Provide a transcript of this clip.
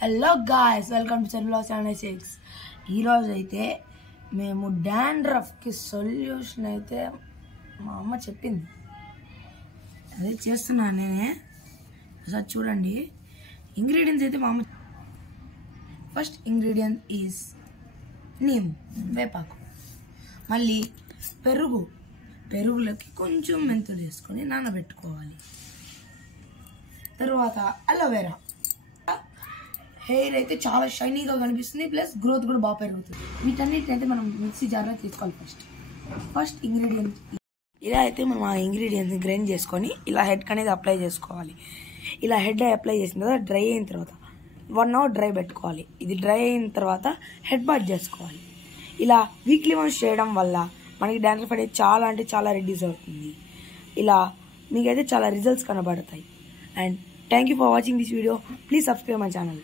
Hello guys, welcome to సెల్లాస్ 76. ఈరోజు అయితే మేము డాండ్రఫ్కి సొల్యూషన్ అయితే మా అమ్మ చెప్పింది, అదే చేస్తున్నాను నేనే. ఒకసారి చూడండి ఇంగ్రీడియంట్స్ అయితే మా అమ్మ. ఫస్ట్ ఇంగ్రీడియంట్ ఈజ్ నీమ్, వేపాకు. మళ్ళీ పెరుగులోకి కొంచెం మెంతులు వేసుకొని నానబెట్టుకోవాలి. తర్వాత అలోవెరా. హెయిర్ అయితే చాలా షైనీగా కనిపిస్తుంది, ప్లస్ గ్రోత్ కూడా బాగా పెరుగుతుంది. వీటన్నిటిని అయితే మనం మిక్సీ జార్లో తీసుకోవాలి. ఫస్ట్ ఇంగ్రీడియంట్ ఇలా అయితే మనం ఆ ఇంగ్రీడియంట్ని గ్రైండ్ చేసుకొని ఇలా హెడ్కి అనేది అప్లై చేసుకోవాలి. ఇలా హెడ్ అప్లై చేసిన తర్వాత డ్రై అయిన తర్వాత 1 hour డ్రై పెట్టుకోవాలి. ఇది డ్రై అయిన తర్వాత హెడ్ బాత్ చేసుకోవాలి. ఇలా వీక్లీ వన్స్ చేయడం వల్ల మనకి డాండ్రఫ్ అనేది చాలా అంటే చాలా రెడ్యూస్ అవుతుంది. ఇలా మీకైతే చాలా రిజల్ట్స్ కనబడతాయి. And thank you for watching this video. Please subscribe my channel.